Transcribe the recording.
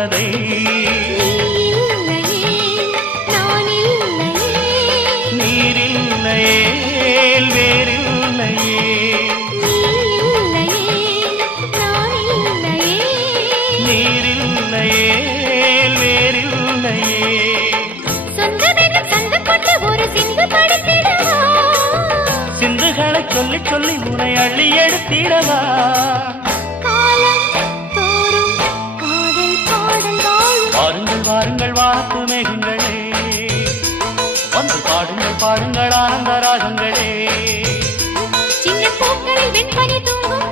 தேவதை நீரில்லையே வேறில்லையே நீரில்லையே வேறில்லையே சிந்துகளை சொல்லி சொல்லி உனை அள்ளி எடுத்திடவா வாருங்கள் வாருங்கள் வாத்து மேகங்களே வந்து பாடுங்கள் பாடுங்கள் ஆனந்த ராகங்களே சின்ன பூக்களில் வெண்பனி தூங்கும்